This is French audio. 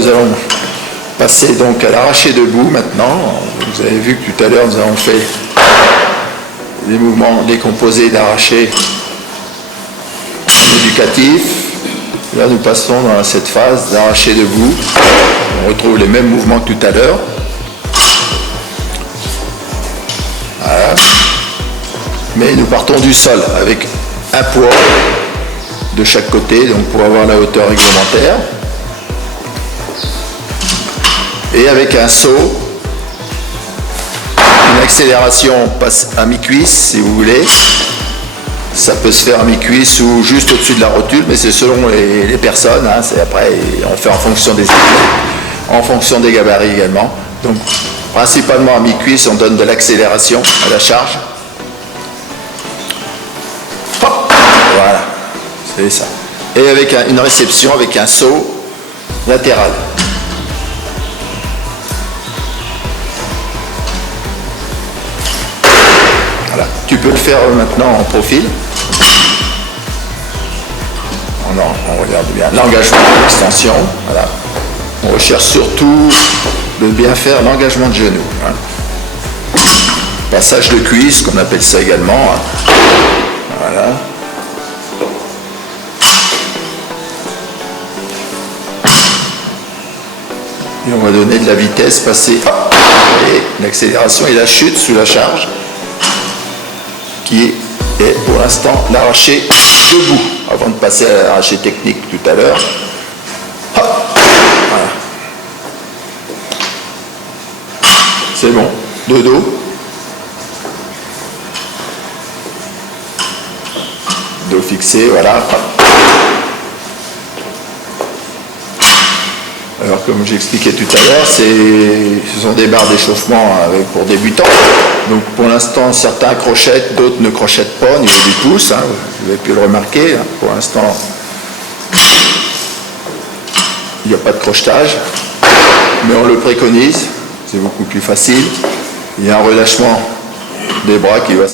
nous allons passer donc à l'arraché debout maintenant. Vous avez vu que tout à l'heure nous avons fait des mouvements décomposés d'arraché éducatif. Là nous passons dans cette phase d'arraché debout. On retrouve les mêmes mouvements que tout à l'heure. Voilà. Mais nous partons du sol avec un poids de chaque côté, donc pour avoir la hauteur réglementaire. Et avec un saut, une accélération passe à mi-cuisse si vous voulez. Ça peut se faire à mi-cuisse ou juste au-dessus de la rotule, mais c'est selon les personnes. Hein. C'est après, on fait en fonction des athlètes, en fonction des gabarits également. Donc, principalement à mi-cuisse, on donne de l'accélération à la charge. Hop, voilà, c'est ça. Et avec une réception, avec un saut latéral. Voilà. Tu peux le faire maintenant en profil. On regarde bien l'engagement de l'extension. Voilà. On recherche surtout de bien faire l'engagement de genou. Hein. Passage de cuisse, qu'on appelle ça également. Hein. Voilà. Et on va donner de la vitesse, passer et l'accélération et la chute sous la charge, qui est pour l'instant l'arraché debout, avant de passer à l'arraché technique tout à l'heure. Voilà. C'est bon, de dos. Dos fixé, voilà. Alors comme j'expliquais tout à l'heure, ce sont des barres d'échauffement pour débutants. Donc pour l'instant, certains crochettent, d'autres ne crochettent pas au niveau du pouce. Hein, vous avez pu le remarquer. Hein, pour l'instant, il n'y a pas de crochetage. Mais on le préconise, c'est beaucoup plus facile. Il y a un relâchement des bras qui va